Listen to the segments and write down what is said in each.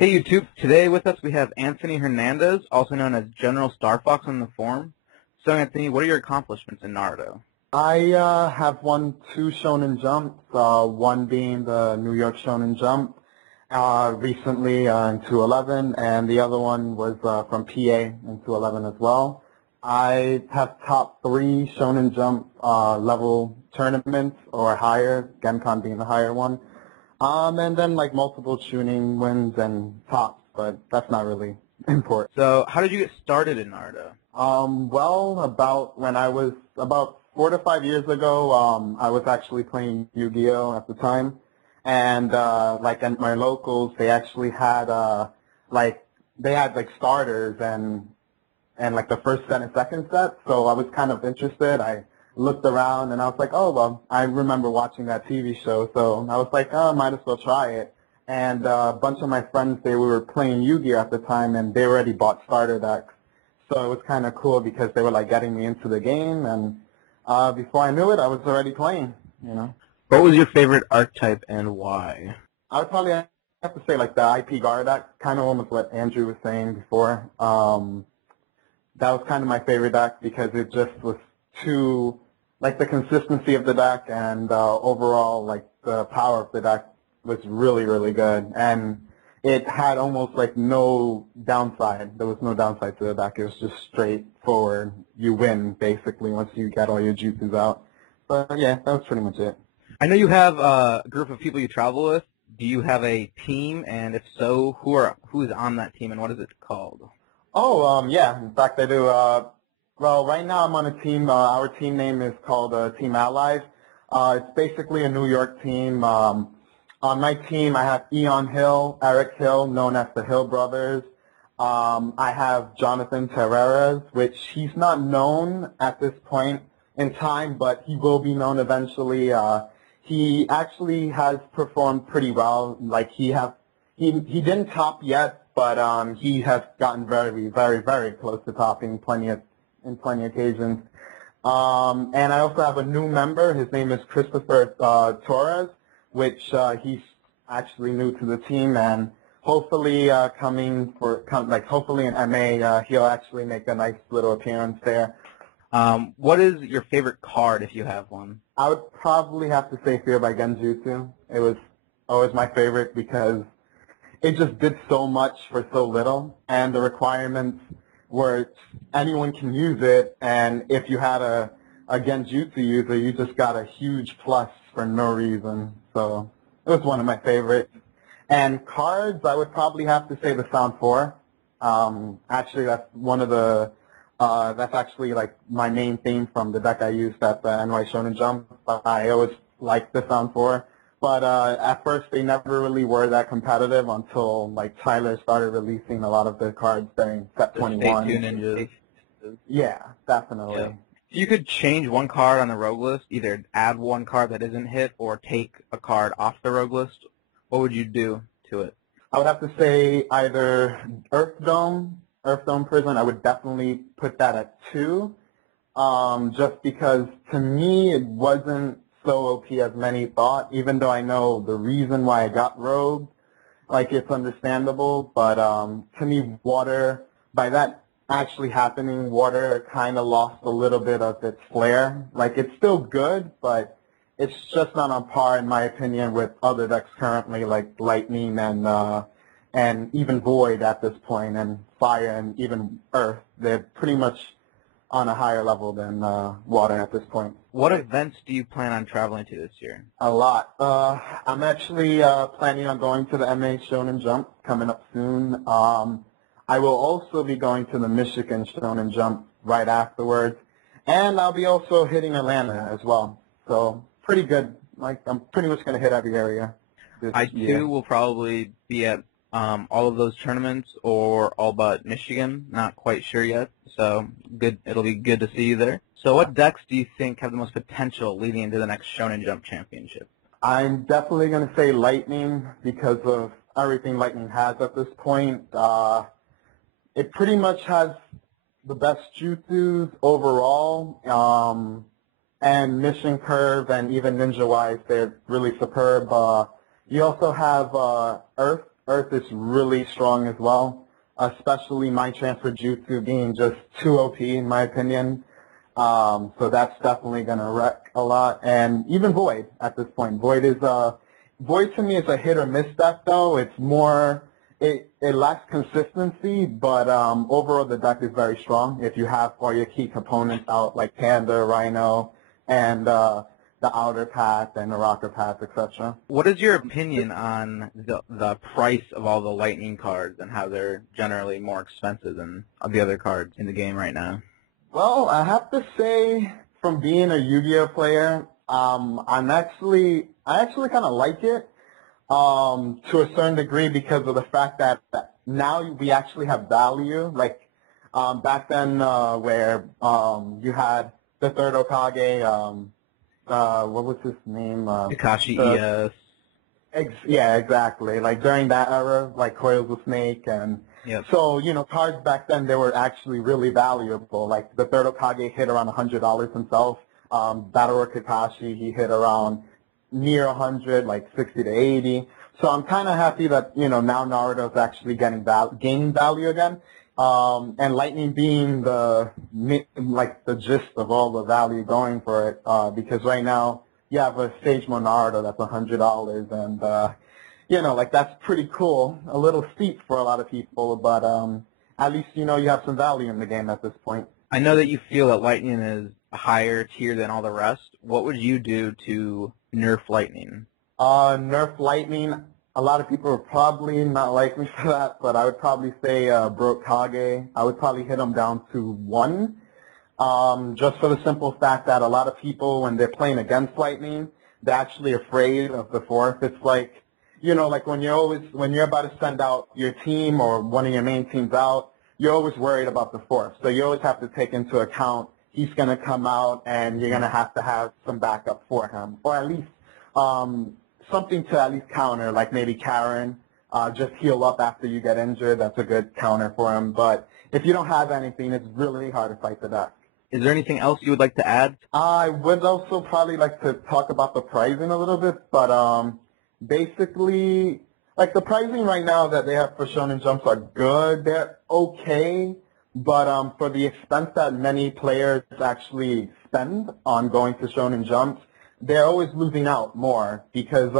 Hey YouTube, today with us we have Anthony Hernandez, also known as General Starfox on the forum. So Anthony, what are your accomplishments in Naruto? I have won two Shonen Jumps, one being the New York Shonen Jump recently in 211, and the other one was from PA in 211 as well. I have top three Shonen Jump level tournaments or higher, Gencon being the higher one. And then like multiple tuning wins and tops, but that's not really important. So how did you get started in Naruto? Well, about when I was about 4 to 5 years ago, I was actually playing Yu-Gi-Oh at the time, and like at my locals, they actually had like they had like starters and like the first set and second set. So I was kind of interested. I looked around and I was like, oh well, I remember watching that TV show, so I was like, oh, might as well try it. And a bunch of my friends, they were playing Yu-Gi-Oh at the time, and they already bought starter decks. So it was kind of cool because they were like getting me into the game, and before I knew it, I was already playing. You know, What was your favorite archetype and why? I would probably have to say like the IP guard deck, kind of almost what Andrew was saying before. That was kind of my favorite deck because it just was too like the consistency of the deck and overall like the power of the deck was really really good, and it had almost like no downside. There was no downside to the deck. It was just straightforward. You win basically once you get all your jutsus out. But yeah, that was pretty much it. I know you have a group of people you travel with. Do you have a team, and if so, who's on that team and what is it called? Oh, yeah. In fact, I do. Well, right now I'm on a team. Our team name is called Team Allies. It's basically a New York team. On my team, I have Eon Hill, Eric Hill, known as the Hill Brothers. I have Jonathan Terreras, which he's not known at this point in time, but he will be known eventually. He actually has performed pretty well. Like he didn't top yet, but he has gotten very, very, very close to topping in plenty occasions. And I also have a new member. His name is Christopher Torres, which he's actually new to the team, and hopefully hopefully in MA he'll actually make a nice little appearance there. What is your favorite card if you have one? I would probably have to say Fear by Genjutsu. It was always my favorite because it just did so much for so little, and the requirements were anyone can use it, and if you had a Genjutsu user, you just got a huge plus for no reason. So it was one of my favorites. And cards, I would probably have to say the Sound 4. Actually, that's one of the that's actually like my main theme from the deck I used at the NY Shonen Jump. I always liked the Sound 4. But at first, they never really were that competitive until like Tyler started releasing a lot of the cards during Set The 21. Stay Tuned Ninjas. Yeah, definitely. Yeah. If you could change one card on the rogue list, either add one card that isn't hit or take a card off the rogue list, what would you do to it? I would have to say either Earth Dome Prison. I would definitely put that at 2, just because to me it wasn't so OP as many thought, even though I know the reason why I got Rogue, like it's understandable, but to me Water, by that actually happening, Water kind of lost a little bit of its flair. Like it's still good, but it's just not on par in my opinion with other decks currently like Lightning and even Void at this point, and Fire and even Earth. They're pretty much on a higher level than Water at this point. What events do you plan on traveling to this year? A lot. I'm actually planning on going to the MA Shonen Jump coming up soon. I will also be going to the Michigan Shonen Jump right afterwards, and I'll be also hitting Atlanta as well. So pretty good. Like I'm pretty much going to hit every area this I year. too will probably be at all of those tournaments or all but Michigan. Not quite sure yet. So good. It'll be good to see you there. So what decks do you think have the most potential leading into the next Shonen Jump Championship? I'm definitely going to say Lightning because of everything Lightning has at this point. It pretty much has the best jutsus overall, and mission curve and even ninja-wise, they're really superb. You also have Earth Earth is really strong as well, especially my transfer jutsu being just too OP in my opinion. So that's definitely going to wreck a lot. And even Void at this point. Void to me is a hit or miss deck though. It's more, it lacks consistency, but overall the deck is very strong if you have all your key components out like Panda, Rhino, and the outer path and the rocker path, etc. What is your opinion on the price of all the Lightning cards and how they're generally more expensive than the other cards in the game right now? Well, I have to say, from being a Yu-Gi-Oh player, I actually kind of like it to a certain degree because of the fact that now we actually have value. Like back then, where you had the third Okage, what was his name? Akashi The ES. Yeah, exactly. Like during that era, like Coils of Snake, and Yep. so cards back then they were actually really valuable. Like the third Okage hit around $100 himself. Battle Kakashi he hit around near 100, like 60 to 80. So I'm kind of happy that now Naruto's actually gaining value again. And Lightning being the gist of all the value going for it, because right now you have a Sage Mode Naruto that's $100, and like that's pretty cool. A little steep for a lot of people, but at least you have some value in the game at this point. I know that you feel that Lightning is a higher tier than all the rest. What would you do to nerf Lightning? Nerf Lightning. A lot of people would probably not like me for that, but I would probably say broke Kage. I would probably hit him down to 1, just for the simple fact that a lot of people, when they're playing against Lightning, they're actually afraid of the fourth. It's like, like when you're about to send out your team or one of your main teams out, you're always worried about the fourth. So you always have to take into account he's going to come out and you're going to have some backup for him, or at least something to at least counter, like maybe Karen, just heal up after you get injured. That's a good counter for him. But if you don't have anything, it's really hard to fight the deck. Is there anything else you would like to add? I would also probably like to talk about the pricing a little bit, but basically, like the pricing right now that they have for Shonen Jumps are good. They're okay, but for the expense that many players actually spend on going to Shonen Jumps, they're always losing out more because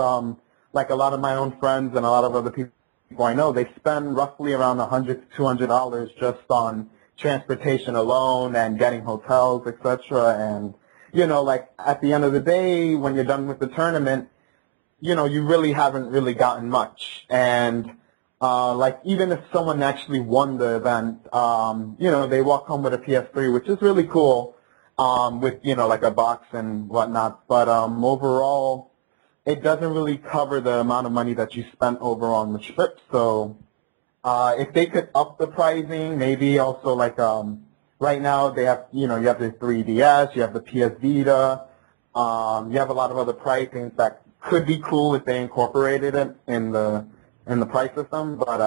like a lot of my own friends and a lot of other people I know, they spend roughly around $100 to $200 just on transportation alone and getting hotels, etc. And like at the end of the day, when you're done with the tournament, you really haven't really gotten much. And like even if someone actually won the event, they walk home with a PS3, which is really cool, with like a box and whatnot. But overall, it doesn't really cover the amount of money that you spent overall on the trip. So if they could up the pricing, maybe also like right now they have you have the 3DS, you have the PS Vita, you have a lot of other pricings that could be cool if they incorporated it in the price system. But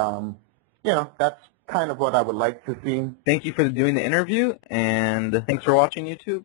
that's kind of what I would like to see. Thank you for doing the interview, and thanks for watching YouTube.